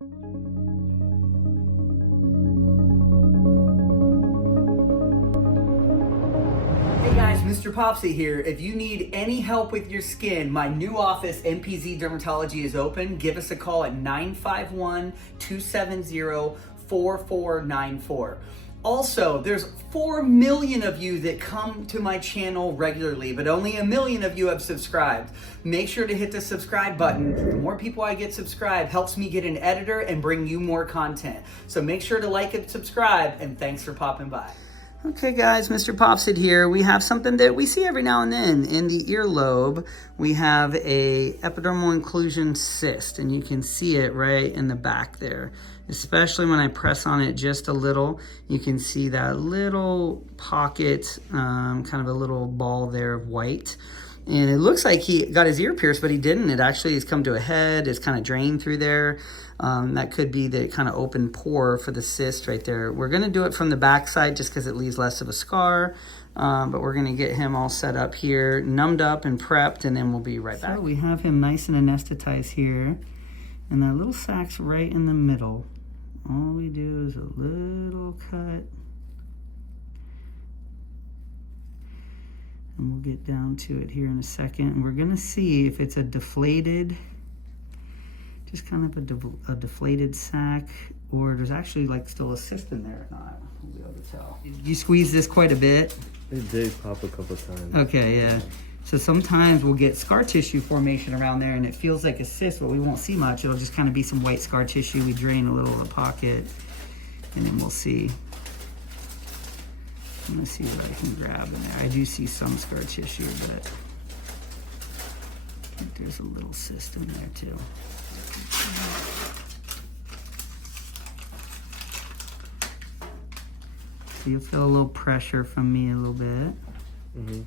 Hey guys, MrPopZit here. If you need any help with your skin, my new office, MPZ Dermatology, is open. Give us a call at 951-270-4494. Also, there's 4 million of you that come to my channel regularly, but only 1 million of you have subscribed. Make sure to hit the subscribe button. The more people I get subscribed helps me get an editor and bring you more content. So make sure to like and subscribe, and thanks for popping by. Okay guys, MrPopZit here. We have something that we see every now and then in the earlobe. We have a epidermal inclusion cyst, and you can see it right in the back there. Especially when I press on it just a little, you can see that little pocket, kind of a little ball there of white. And it looks like he got his ear pierced, but he didn't. It actually has come to a head. It's kind of drained through there. That could be the kind of open pore for the cyst right there. We're going to do it from the back side just because it leaves less of a scar. But we're going to get him all set up here, numbed up and prepped, and then we'll be right back. So we have him nice and anesthetized here. And that little sack's right in the middle. All we do is a little cut. And we'll get down to it here in a second. And we're gonna see if it's a deflated, just kind of a deflated sac, or there's actually like still a cyst in there or not. We'll be able to tell. You squeeze this quite a bit? It did pop a couple times. Okay, yeah. So sometimes we'll get scar tissue formation around there and it feels like a cyst, but we won't see much. It'll just kind of be some white scar tissue. We drain a little of the pocket and then we'll see. I'm gonna see what I can grab in there. I do see some scar tissue, but I think there's a little cyst in there too. So you'll feel a little pressure from me a little bit. Mm-hmm.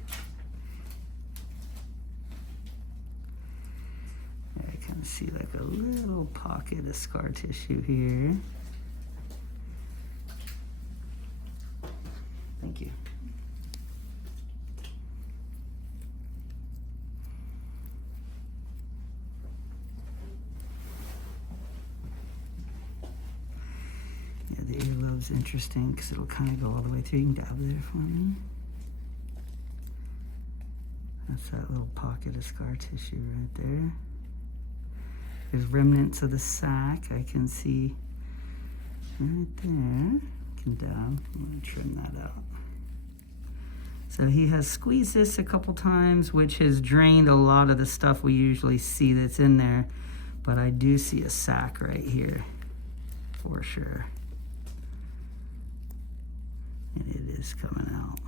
I kind of see like a little pocket of scar tissue here. Thank you. Yeah, the earlobe's interesting because it'll kind of go all the way through. You can dab there for me. That's that little pocket of scar tissue right there. There's remnants of the sac I can see right there. Can dab. I'm going to trim that out. So he has squeezed this a couple times, which has drained a lot of the stuff we usually see that's in there. But I do see a sac right here for sure. And it is coming out.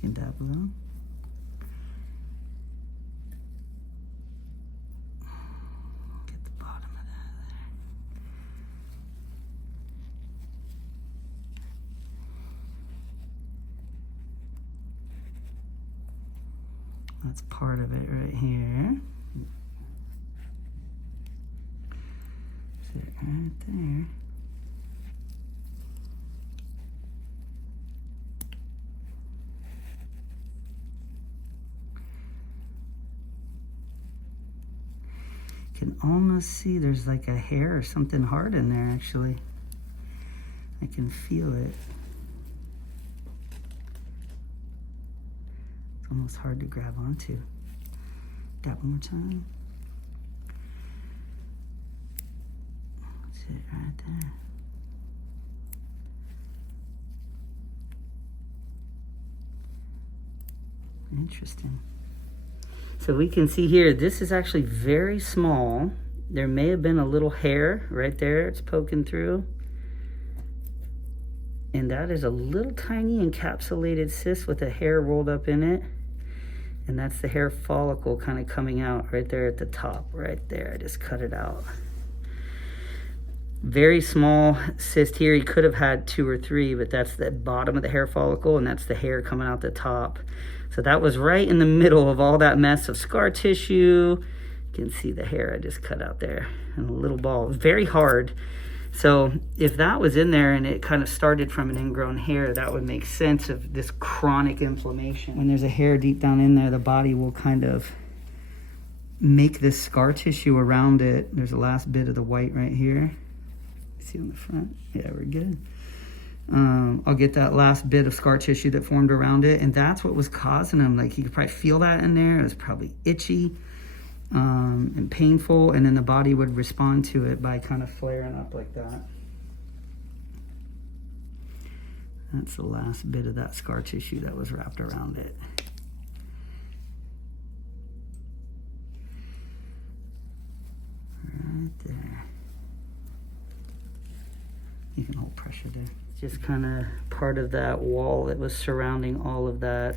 You can dab a little. Get the bottom of that there. That's part of it right here. Sit right there. Can almost see there's like a hair or something hard in there actually. I can feel it. It's almost hard to grab onto. Dab one more time. That's it right there. Interesting. So we can see here, this is actually very small. There may have been a little hair right there. It's poking through. And that is a little tiny encapsulated cyst with a hair rolled up in it. And that's the hair follicle kind of coming out right there at the top, right there. I just cut it out. Very small cyst here. He could have had 2 or 3, but that's the bottom of the hair follicle, and that's the hair coming out the top. So that was right in the middle of all that mess of scar tissue. You can see the hair I just cut out there, and a little ball. It was very hard. So if that was in there and it kind of started from an ingrown hair, that would make sense of this chronic inflammation. When there's a hair deep down in there, the body will kind of make this scar tissue around it. There's the last bit of the white right here. See on the front? Yeah, we're good. I'll get that last bit of scar tissue that formed around it, and that's what was causing him. Like, you could probably feel that in there. It was probably itchy and painful, and then the body would respond to it by kind of flaring up like that. That's the last bit of that scar tissue that was wrapped around it. Right there. You can hold pressure there. Just kind of part of that wall that was surrounding all of that.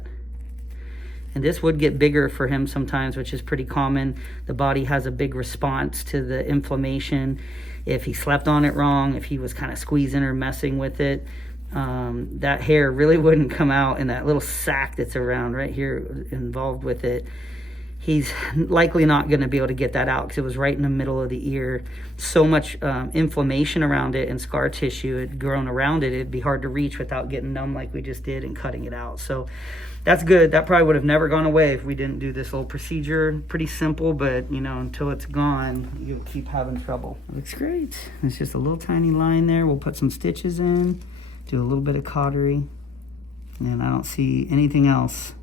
And this would get bigger for him sometimes, which is pretty common. The body has a big response to the inflammation. If he slept on it wrong, if he was kind of squeezing or messing with it, that hair really wouldn't come out, and that little sac that's around right here involved with it, he's likely not going to be able to get that out because it was right in the middle of the ear. So much inflammation around it and scar tissue had grown around it. It'd be hard to reach without getting numb like we just did and cutting it out. So that's good. That probably would have never gone away if we didn't do this little procedure. Pretty simple, but you know, until it's gone, you'll keep having trouble. Looks great. It's just a little tiny line there. We'll put some stitches in, do a little bit of cautery, and I don't see anything else.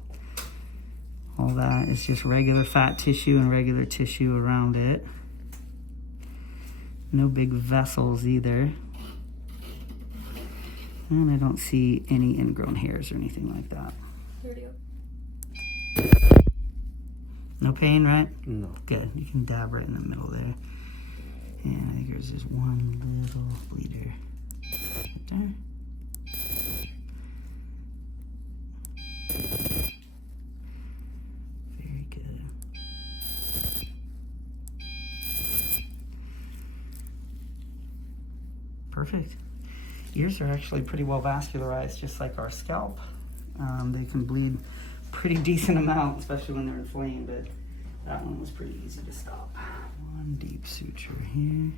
All that is just regular fat tissue and regular tissue around it. No big vessels either. And I don't see any ingrown hairs or anything like that. No pain, right? No. Good. You can dab right in the middle there. And I think there's just one little bleeder right there. Very good. Perfect. Ears are actually pretty well vascularized, just like our scalp. They can bleed pretty decent amount, especially when they're inflamed, but that one was pretty easy to stop. One deep suture here.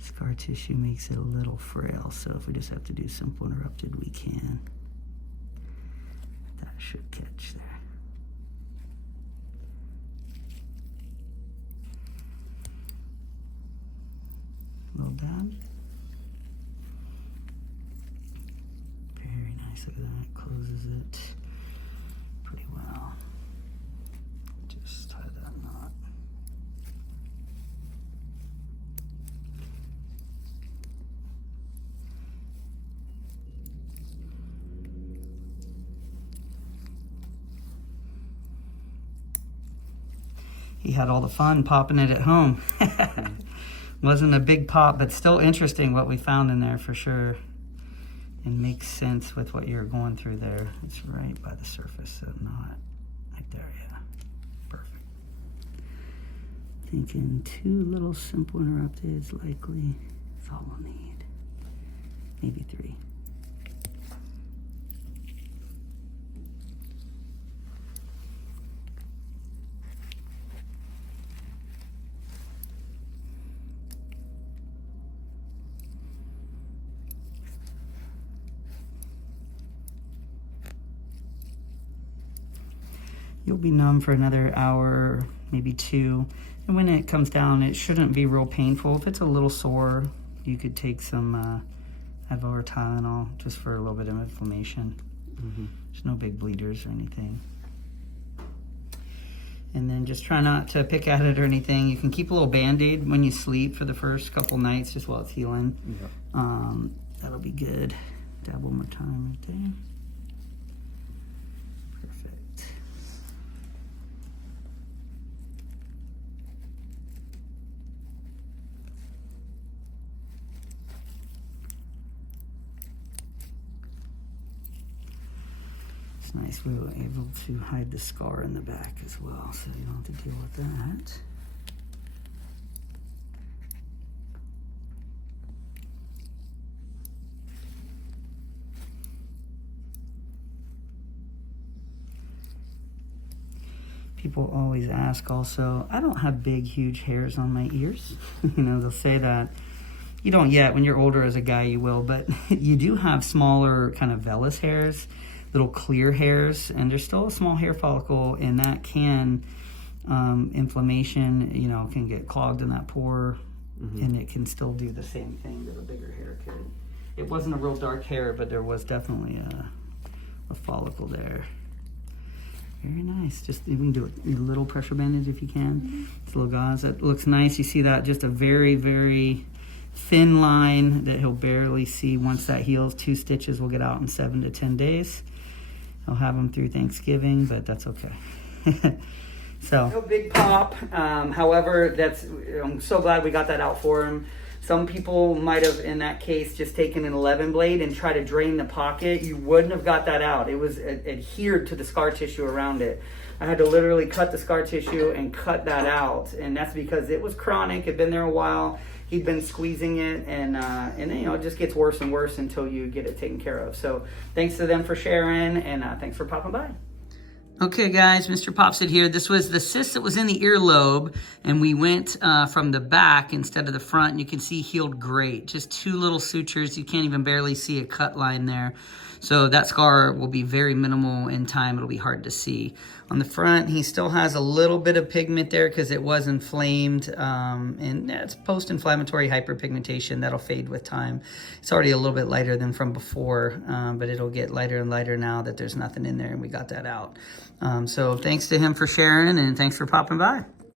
Scar tissue makes it a little frail, so if we just have to do simple interrupted, we can. That should catch there. Little dab. Very nice. Look at that. Closes it pretty well. Just tie that knot. He had all the fun popping it at home. Wasn't a big pop, but still interesting what we found in there for sure. And makes sense with what you're going through there. It's right by the surface, so not right there, yeah. Perfect. Thinking 2 little simple interrupteds likely. That's all we'll need. Maybe 3. You'll be numb for another hour, maybe 2. And when it comes down, it shouldn't be real painful. If it's a little sore, you could take some Advil or Tylenol just for a little bit of inflammation. There's no big bleeders or anything. And then just try not to pick at it or anything. You can keep a little Band-Aid when you sleep for the first couple nights just while it's healing. Yep. That'll be good. Dab one more time right there. It's nice we were able to hide the scar in the back as well, so you don't have to deal with that. People always ask also, I don't have big, huge hairs on my ears. You know, they'll say that. You don't yet. When you're older as a guy, you will. But you do have smaller kind of vellus hairs, little clear hairs, and there's still a small hair follicle, and that can, inflammation, you know, can get clogged in that pore, and it can still do the same thing that a bigger hair could. It wasn't a real dark hair, but there was definitely a follicle there. Very nice. Just even do a little pressure bandage if you can. It's a little gauze. That looks nice. You see that? Just a very, very thin line that he'll barely see. Once that heals, 2 stitches will get out in 7 to 10 days. I'll have him through Thanksgiving, but that's okay. So no big pop. However, I'm so glad we got that out for him. Some people might have, in that case, just taken an 11 blade and try to drain the pocket. You wouldn't have got that out. It was adhered to the scar tissue around it. I had to literally cut the scar tissue and cut that out, and that's because it was chronic. It'd been there a while. He'd been squeezing it, and you know, it just gets worse and worse until you get it taken care of. So thanks to them for sharing, and thanks for popping by. Okay guys, MrPopZit here. This was the cyst that was in the earlobe, and we went from the back instead of the front, and you can see healed great. Just 2 little sutures. You can't even barely see a cut line there. So that scar will be very minimal in time. It'll be hard to see. On the front, he still has a little bit of pigment there because it was inflamed, and it's post-inflammatory hyperpigmentation. That'll fade with time. It's already a little bit lighter than from before, but it'll get lighter and lighter now that there's nothing in there and we got that out. So thanks to him for sharing, and thanks for popping by.